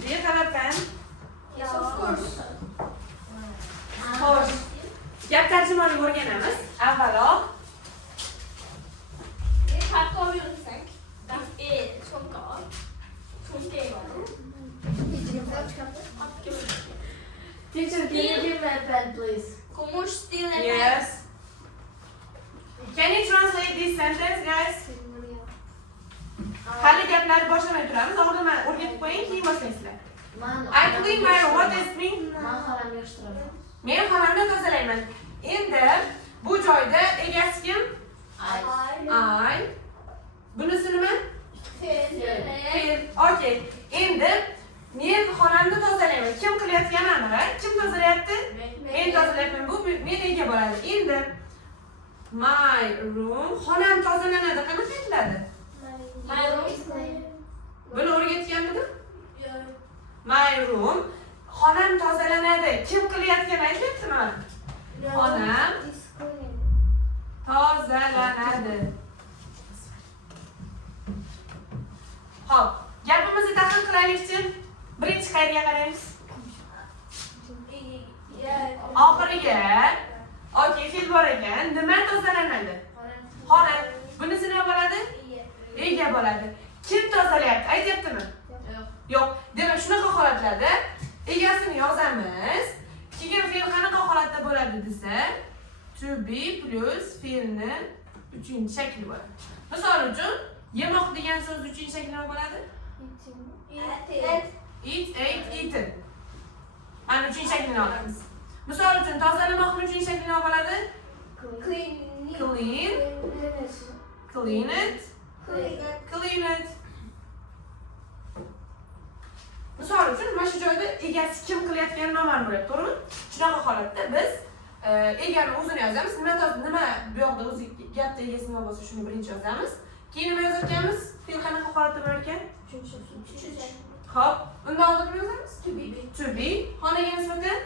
Do you have a pen? Yes, of course. Xo'sh. Gap tarjimoni o'rganamiz. Avvalo Xatga olib yursak, sumka ol. Sumka ol. Teacher, can you give me a pen, please? Kumush still and yes. Can you translate this sentence, guys? Hali gaplarni boshlamay turamiz. Oldin men o'rgatib qo'ying, keyin boshlaysizlar. I clean my room. What does it mean? Men xonamni tozalayman. Endi bu joyda egasi kim? I. Bunisi nima? Fe'l. Okay. Endi men xonamni tozalayman. Kim qilayotgan amri? Kim tozalayapti? Men tozalayapman. Bu men ega bo'ladi. Endi my room xonam tozalanadi. Qanaqa aytiladi? My room is clean. Buni o'rgatganmidim? My room xonam tozalanadi. Kim qilayotgan aytyaptimi? Xonam tozalanadi. Xo'p, gapimizni tahlil qilaylikchi. Birinchi qayerga qaraymiz? Oxiriga. Okay, fe'l bor ekan. Nima tozalanadi? Xonam. Bunisi nima bo'ladi? Ega bo'ladi. Kim tozalayapti? Aytyaptimi? Yo'q. Demak, shunaqa holatlarda egasini yozamiz. Keyin fe'l qanaqa holatda bo'ladi desa, to be plus fe'lni 3-shakli bo'ladi. Misol uchun, yemoq degan so'z 3-shakli nima bo'ladi? Eat, ate, eaten. Mana 3-shaklini olamiz. Misol uchun, tozalamoqning 3-shakli nima bo'ladi? Clean, clean it, clean it. Misol uchun, mana shu joyda egasi kim qilayotgani noma'lum bo'ladi, to'g'rimi? Shunaqa holatda biz egani o'zini yozamiz. Nima bu yoqda o'zi gapda egasi nima bo'lsa, shuni birinchi yozamiz. Keyin nima yozayotganmiz? Fe'l qanaqa holatda bo'lar ekan? Xo'p, undan oldin nima yozamiz? To be. Xonaga nisbatan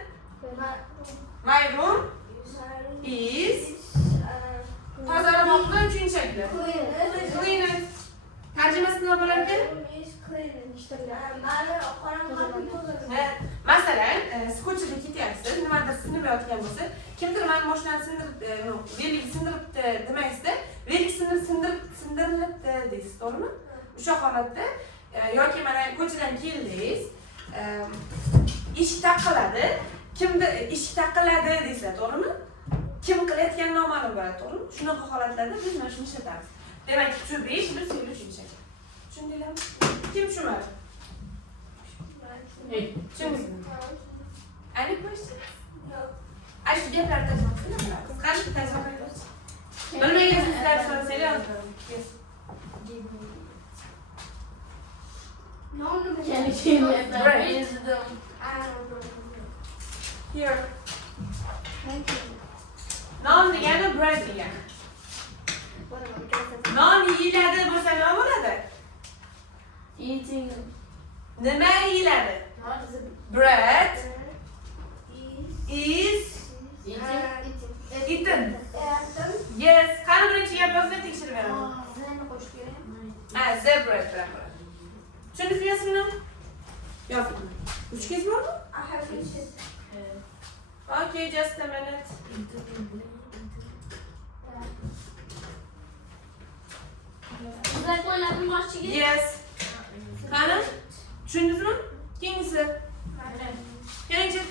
my room is tozalamoqni 3-shakli. Clean it. Tarjimasi nima bo'lar ekan? Masalan, siz ko'chada ketyapsiz, nimadir sinib yotgan bo'lsa, kimdir meni mashinani velik sindiribdi demaysizda, velik sindirilibdi deysiz, to'g'rimi? O'sha holatda yoki mana ko'chadan keldingiz, eshik taqiladi, kimdir eshik taqiladi deysiz, to'g'rimi? Kim qilayotgani noma'lum bo'ladi, to'g'rimi? Shunaqa holatlarda biz mana shuni ishlatamiz. Demak, to be plus fe'l 3-shakli. Tushundinglarmi? Kim tushunmadi? Any questions? Ay, shu gaplarni tarjima qilinglar. Qani tarjima qilinglar. Bilmaysizlar so'rasanglar yozdim. Yes. Can you give me a pen, please? Here. Non degani bread degani. Non yeyiladi bo'lsa nima bo'ladi? Eating. Nima yeyiladi? Bread is eaten. Yes. Qani birinchi gap yozib tekshirib beraman. The bread bilan bo'ladi. Tushundingizmi? Yozing. 3 kez bormi? Okay, just a minute. Yes. Qani? Tushundingizmi? Keyingisi. Keyinchi.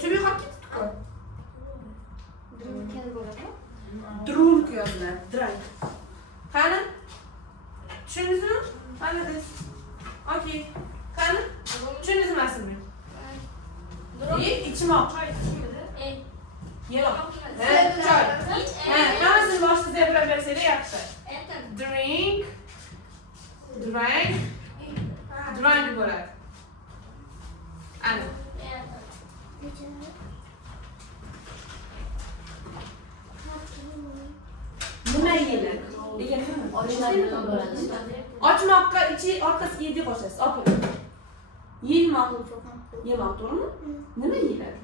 To be hot ketdi-ku. Drunk yoziladi. Drunk. Qani? Tushundingizmi? Mana this. Okay. Qani? Tushundingizmi aslida? İçmoq. Yo'q. Choy. Hammasini boshida zebra bersanglar yaxshi. Drink. Drank. Drank bo'ladi. Ana. Nima yeyiladi? Ochmoqqa ichi orqasiga yedi qo'shasiz. Opin. Yemoq. Yemoq, to'g'rimi? Nima yeyiladi?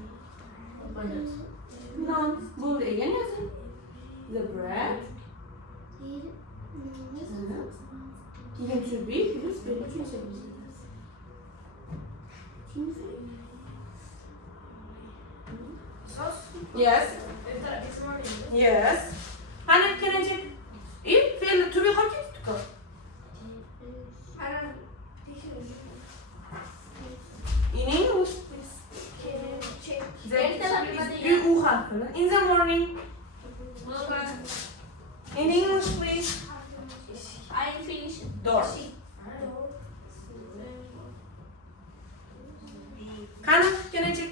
Non. Bo'ldi, egan yozing. The bread. Keyin to be plus fe'l 3-shakli. Sos. Yes. It's morning. Yes. Hani gelecek. İyi. Fe'li to be qolib ketibdi-ku. Ana In English, please. The U harfini. In the morning. In English, please. I finish. Door. Qani gelecek.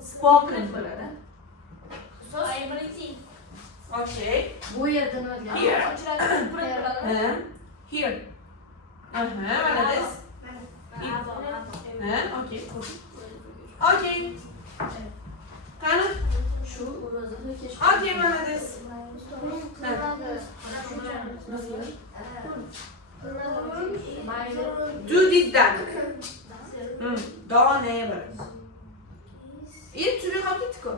Spoken bo'ladi. Sos. I everything. Okay. Bu yerda nima deyapti? Here. Here. Mana this. Okay. Okay. Qani? Shu o'zini kesh. Okay, mana this. Do diddan. Done bo'ladi. İyi türü qolib ketdi-ku.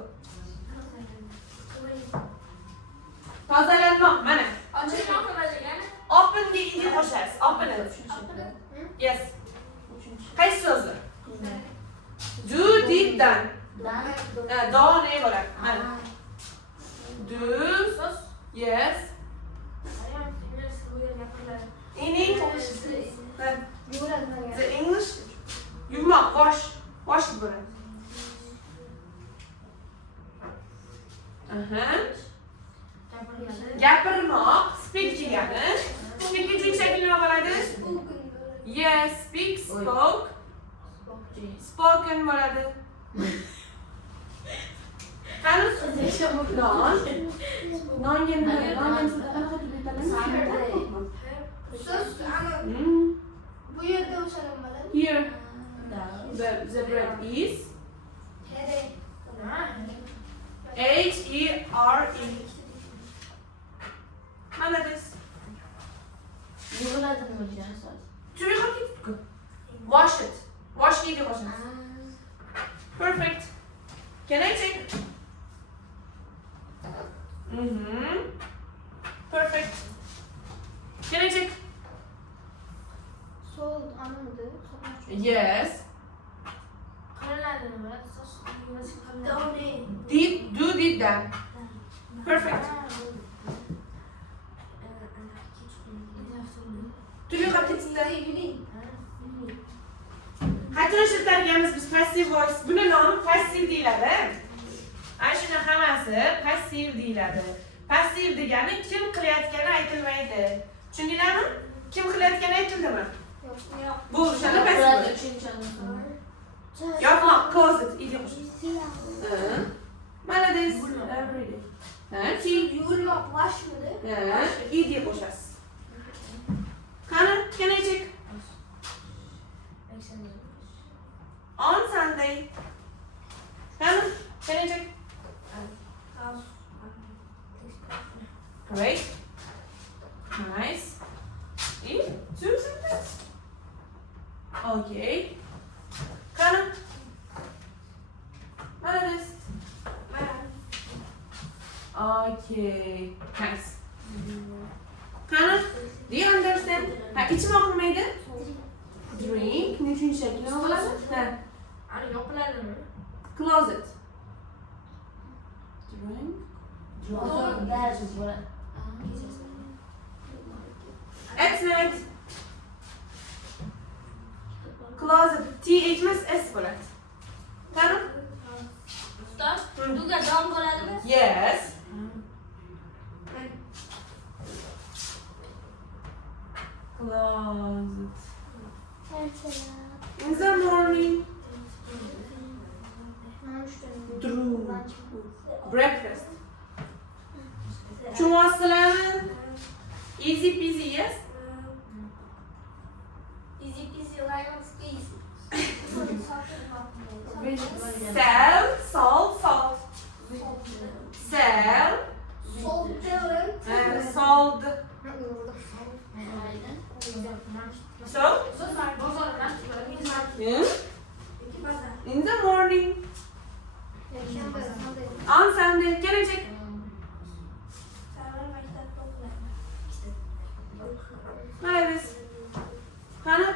Tozalanmoq, mana. Openga id qo'shasiz. Open. Yes. Qaysi so'zi? Do diddan. Done bo'ladi. Mana. Do. Yes. In English. The English. Yuvmoq, wash. Wash bo'ladi. Gapirmoq, speak degani. Speak uchun shakli nima bo'ladi? Yes, speak, spoke. Spoken bo'ladi. Qani? Non. Nonga nima? Nonga qanaqa deb aytadi? Sos. Ana bu yerda o'sha nima bo'ladi? Here. The bread is H-E-R-E. Mana this. Yuviladimi o'zidan so'z? Türü qolib ketibdi-ku. Wash it. Wash ga qo'shamiz. Perfect. Can I check? Perfect. Can I check? Sold anladı. Yes. Karalardı mı? Sos. Done. Do diddan. Perfect. Türü qolib ketibdi. Qachon ishlatganimiz biz passive voice. Buni nomi passive deyiladi. Ana shuni hammasi passive deyiladi. Passive degani kim qilayotgani aytilmaydi. Tushundinglarmi? Kim qilayotgani aytildimi? Yok. Bu o'shani passive. Yopmoq, close it. Id qo'shamiz. Mana this. Everyday. Yuvulmak wash mıdır? Id qo'shasiz. Qani, can I check? On Sunday. Qani, can I check? Great. Nice. Two sentences. Okay. Qani? Mana this. Okay. Nice. Qani? Do you understand? Ha, ichmoq nima? Drink. Nechun shakli nima bo'ladi? Ha. Ana yopiladimi? Close it. Drink. At night. Close it. TH emas S bo'ladi. Qani? Stop. Duga dom bo'ladimi? Yes. Close it. In the morning. True. Breakfast. Tushunasizlarmi? Easy peasy, yes? Easy peasy lemon squeeze. Sell, salt, salt. Sell, sold. So? In the morning. On Sunday. Can I check? Like this. Hannah?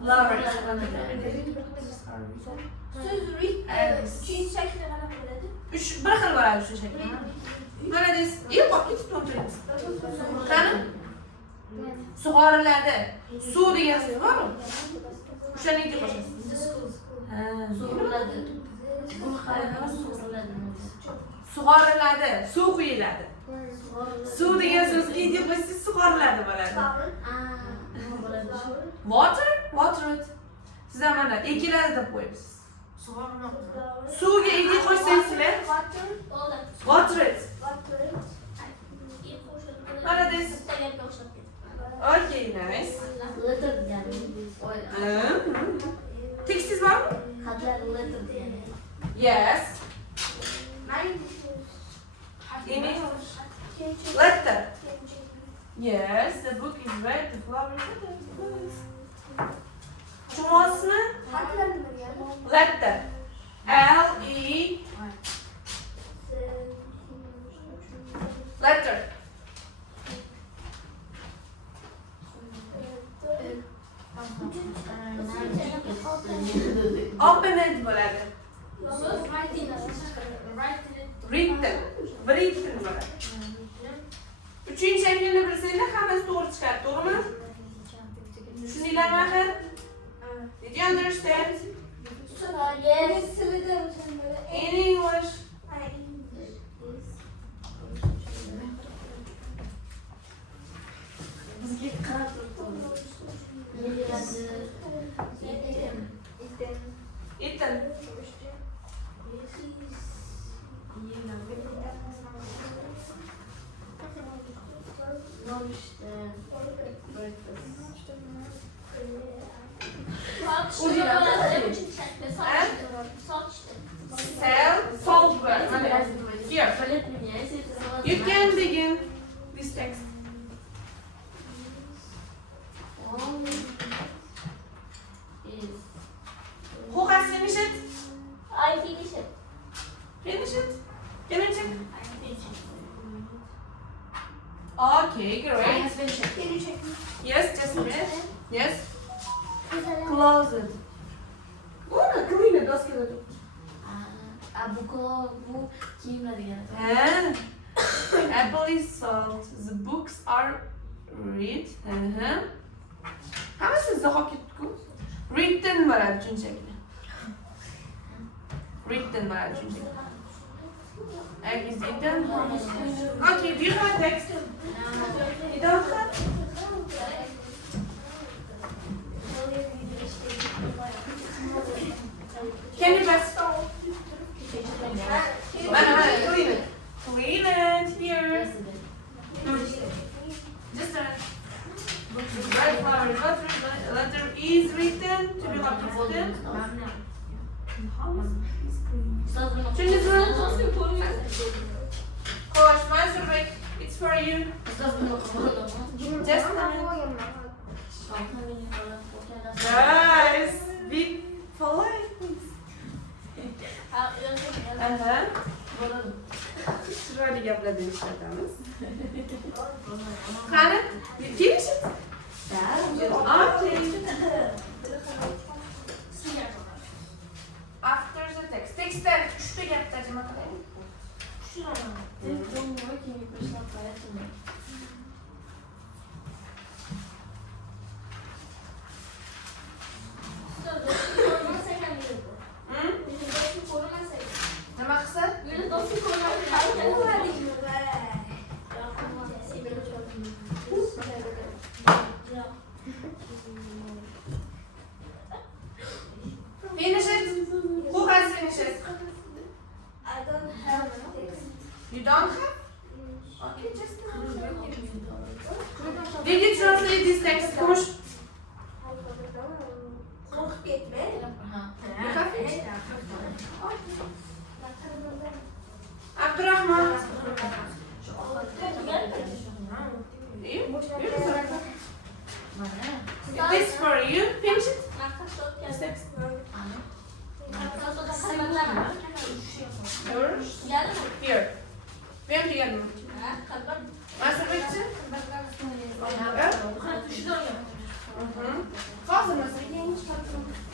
Flowers. Siz read üçüncü şekilde qanaqa bo'ladi? Bir xil bo'ladi shu shakl. Молодец. Bak ketib o'tiramiz. Qani? Sug'oriladi. Suv degan so'z bormi? O'shani aytib qo'yasiz. Ha, Sug'uriladi. Bu hayvon sug'uriladi. sug'oriladi. Suv quyiladi. Suv degan so'zga aytib qo'yasiz, sug'oriladi bo'ladi. Nima bo'ladi shu? Water it. Sizlar mana ekiladi deb qo'yibsiz. Suvga aytib qo'ysangizlar, water it. Молодец. Okay, nice. Litter degani. Tekstsiz bormi? Xatlar litter degani. Yes. In English. Letter. Yes, the book is red, the flower is red. Cumosmi? Xatlar nima degani? Letter. L-E. Letter. Opponent bo'ladi. Written. Written bo'ladi. Uchinchi shaklini bilsanglar, hammasi to'g'ri chiqadi, to'g'rimi? Tushundinglarmi axir? Did you understand? Yes. In English. Bizga qarab turibdi. Yeladi. Eaten. Nonushta. Sell. Sold bo'ladi. Mana. Here. Tualet menyazi. You can begin this text. Who has finished it? I finish it. Finish it? Can I check? Okay, great. Finish it. Yes, just a minute. Yes. Close it. Oh, clean it. Let's get it. Bu kiyimlar degani. Apple is sold. The books are read. Hammasi izoh ketdi-ku. Written bo'ladi tushunchakli. Written bo'ladi tushunchakli. Egg is eaten. Okay, do you have a text? You don't have? Can you just clean it? Clean it here. Just a red flower letter is written to be written. Koş, masturbate. It's for you. Just a minute. Nice. Be polite, please. Chiroyli gaplardan ishlatamiz. Qani? Finish it. Okay. After the text. Tekstdan 3 ta gap tarjima qilaylik. Nima qilsa? Finish it. Who has finished it? I don't have text. You don't have? Okay, just a minute. Did you translate this text? Koş. Qo'rqib ketma. You have it? Abdurrahman. This for you. Finish it. This text. Here. Benim de yanım. Masturbation? Hazır mısın genç? Patron.